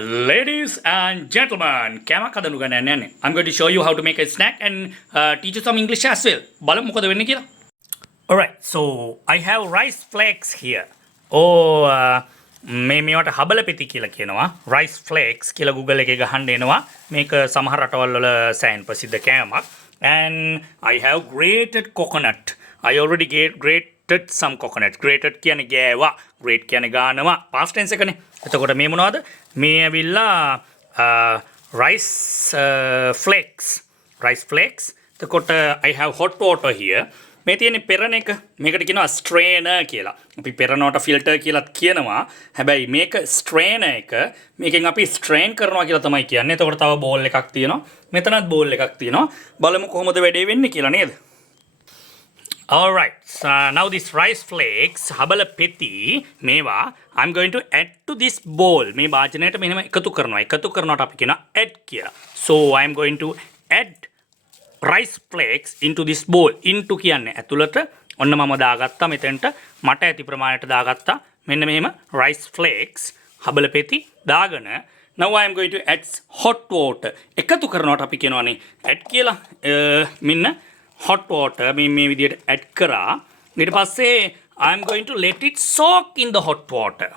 Ladies and gentlemen, කෑමක් හදනු ගන්න යන්නේ. I'm going to show you how to make a snack and teach you some English as well. බලමු මොකද වෙන්නේ කියලා. Alright, so I have rice flakes here. මේවට හබල පෙති කියලා කියනවා. Rice flakes කියලා Google එකේ ගහන්න එනවා. මේක සමහර රටවල් වල සෑහෙන ප්‍රසිද්ධ කෑමක්. And I have grated coconut. I already grated some coconut. Grated කියන්නේ ගෑවා. Grate කියන්නේ ගානවා. Past tense එකනේ. එතකොට මේ මොනවද? මේ ඇවිල්ලා rice flakes. Rice flakes. එතකොට I have hot water here. මේ තියෙන්නේ පෙරණ එක. මේකට කියනවා strainer කියලා. අපි පෙරනවට filter කියලාත් කියනවා. හැබැයි මේක strainer එක. මේකෙන් අපි strain කරනවා කියලා තමයි කියන්නේ. එතකොට තව bowl එකක් තියෙනවා. මෙතනත් bowl එකක් තියෙනවා. බලමු කොහොමද වැඩේ වෙන්නේ කියලා නේද? Alright, so now this rice flakes, habala peti, mewa, I'm going to add to this bowl. Me bhajanayata menema ekatu karanawa අපි කියනවා add කියලා. So I'm going to add rice flakes into this bowl. Into කියන්නේ ඇතුළට ඔන්න මම දාගත්තා මෙතෙන්ට මට ඇති ප්‍රමාණයට දාගත්තා. මෙන්න මෙහෙම rice flakes habala peti දාගෙන now I am going to add hot water. එකතු කරනවට අපි කියනවානේ add කියලා. මෙන්න hot water මේ විදියට add කරා. ඊට පස්සේ I am going to let it soak in the hot water.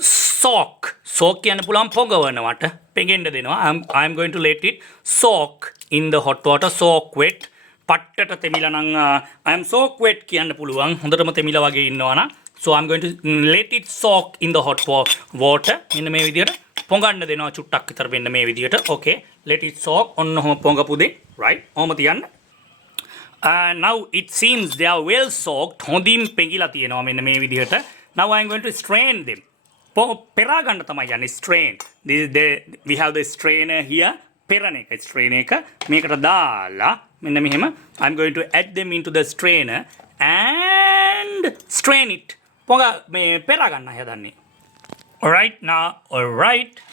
Soak කියන්න පුළුවන් පොඟවනවට පෙඟෙන්න දෙනවා. I am going to let it soak in the hot water. Soak wet. පට්ටට තෙමිලා නම් I am soak wet කියන්න පුළුවන්. හොඳටම තෙමිලා වගේ ඉන්නවා නම්. So I am going to let it soak in the hot water. මෙන්න මේ විදියට පොඟන්න දෙනවා චුට්ටක් විතර වෙන්න මේ විදියට. Okay. Let it soak. ඔන්න ඔහම පොඟපු දෙ. Right. ඔහම තියන්න. Now it seems they are well soaked. හොඳින් පෙඟිලා තියෙනවා මෙන්න මේ විදිහට. Now I am going to strain them. පෙරා ගන්න තමයි යන්නේ strain. We have the strainer here. පෙරණ එක strainer එක මේකට දාලා මෙන්න මෙහෙම I am going to add them into the strainer and strain it. පොඟ මේ පෙරා ගන්න හදන්නේ. Alright,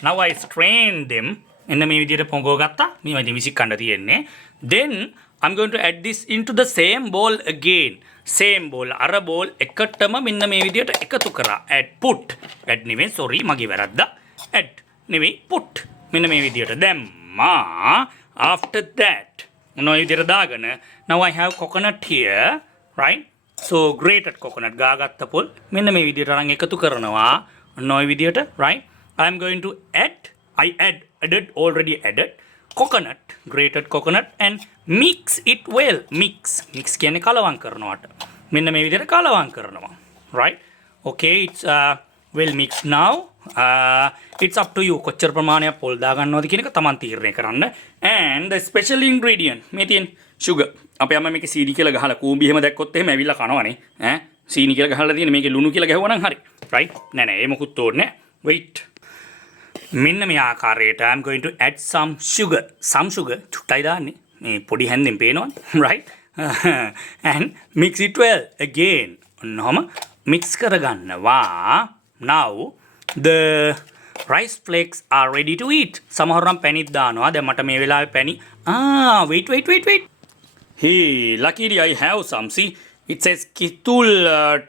now I strain them. මෙන්න මේ විදිහට පොඟව ගත්තා. මේ වගේ විසිකන්න තියෙන්නේ. Then I'm going to add this into the same bowl again. Same bowl. අර bowl එකටම මෙන්න මේ විදියට එකතු කරා. Add නෙවෙයි sorry මගේ වැරද්ද. Add නෙවෙයි put. මෙන්න මේ විදියට දැම්මා. After that මොන විදියට දාගෙන now I have coconut here, right? So grated coconut ගාගත්ත පොල් මෙන්න මේ විදියට අරන් එකතු කරනවා. මොන විදියට, right? I'm going to add already added coconut, grated coconut and mix it well. Mix කියන්නේ කලවම් කරනවට. මෙන්න මේ විදිහට කලවම් කරනවා. Right? Okay, it's well mixed now. It's up to you. කොච්චර ප්‍රමාණයක් පොල් දා ගන්නවද කියන එක තමන් තීරණය කරන්න. And the special ingredient මේ තියෙන sugar. අපි අම්මා මේකේ සීනි කියලා ගහලා කූඹි එහෙම දැක්කොත් එහෙම ඇවිල්ලා කනවනේ. සීනි කියලා ගහලා තියෙන මේකේ ලුණු කියලා ගැහුවා නම් හරි. Right? නෑ ඒ මොකුත් ඕනේ නෑ. Wait. මෙන්න මේ ආකාරයට I'm going to add some sugar චුට්ටයි දාන්නේ මේ පොඩි හැන්දෙන් පේනවනේ right and mix it well again ඔන්නම mix කරගන්නවා. Now the rice flakes are ready to eat. සමහර නම් පැණිත් දානවා. දැන් මට මේ වෙලාවේ පැණි wait. Hey luckily I have some. See it says kitul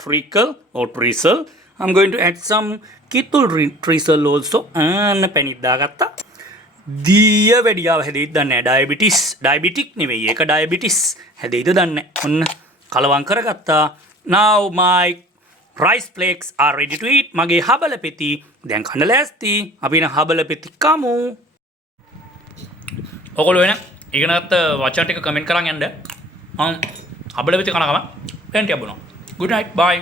trickle or drizzle. I'm going to add some kitul drizzle also. පැණිත් දාගත්තා. දිය වැඩියාව හැදෙයිද දන්නේ නැහැ. diabetic නෙවෙයි ඒක diabetes හැදෙයිද දන්නේ නැහැ. ඔන්න කලවම් කරගත්තා. Now my rice flakes are ready to eat. මගේ හබල පෙති දැන් කන්න ලෑස්ති. අපි න හබල පෙති කමු. ඔයගොල්ලෝ වෙන ඉගෙනගත්ත වචන ටික කමෙන්ට් කරන් යන්න. හබල පෙති කන ගම පෙන්ටි අබුණා. Good night. Bye.